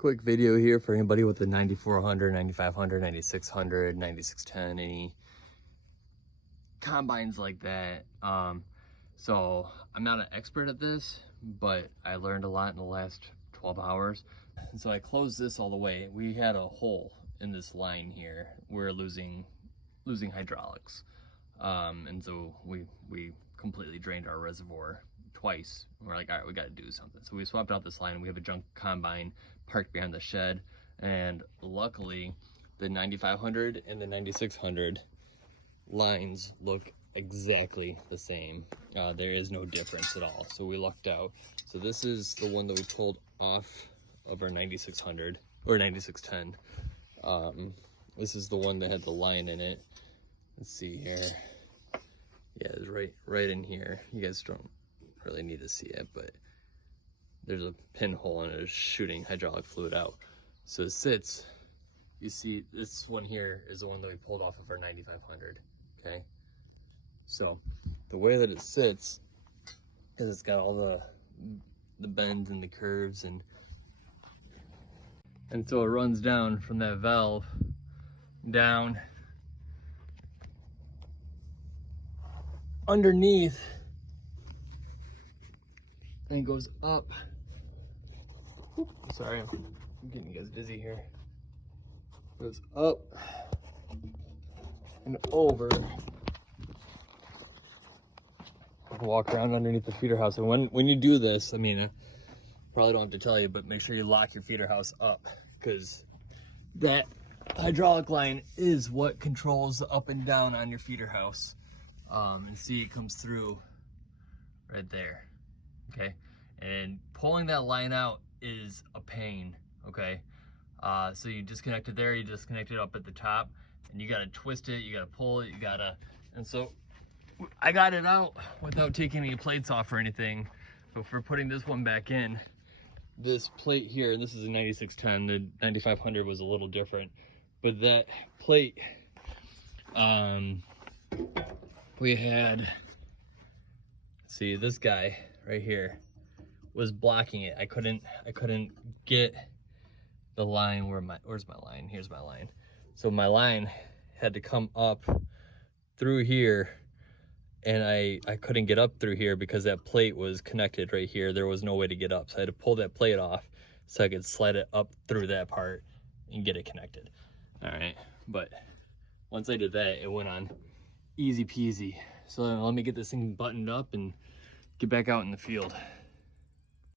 Quick video here for anybody with the 9400, 9500, 9600, 9610, any combines like that. So I'm not an expert at this, but I learned a lot in the last 12 hours. So I closed this all the way. We had a hole in this line here. We're losing hydraulics. And so we completely drained our reservoir twice. We're like, all right, we got to do something. So we swapped out this line, and we have a junk combine parked behind the shed. And luckily, the 9500 and the 9600 lines look exactly the same. There is no difference at all. So we lucked out. So this is the one that we pulled off of our 9600 or 9610. This is the one that had the line in it. Let's see here. Yeah, it's right in here. You guys don't really need to see it, but there's a pinhole and it's shooting hydraulic fluid out. So it sits, you see this one here is the one that we pulled off of our 9500, okay? So the way that it sits is it's got all the bends and the curves, and so it runs down from that valve down underneath and it goes up. Sorry, I'm getting you guys dizzy here. Goes up and over. Walk around underneath the feeder house, and when you do this, I mean, I probably don't have to tell you, but make sure you lock your feeder house up, because that hydraulic line is what controls the up and down on your feeder house. And see, it comes through right there, okay? And pulling that line out is a pain, okay? So you disconnect it there, you disconnect it up at the top, and you gotta twist it, you gotta pull it, and so I got it out without taking any plates off or anything. But for putting this one back in, this plate here, this is a 9610, the 9500 was a little different, but that plate, we had, see, this guy right here was blocking it. I couldn't get the line where's my line? Here's my line. So my line had to come up through here, and I couldn't get up through here because that plate was connected right here. There was no way to get up, so I had to pull that plate off so I could slide it up through that part and get it connected. All right, but once I did that, it went on easy peasy. So let me get this thing buttoned up and get back out in the field.